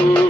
Thank you.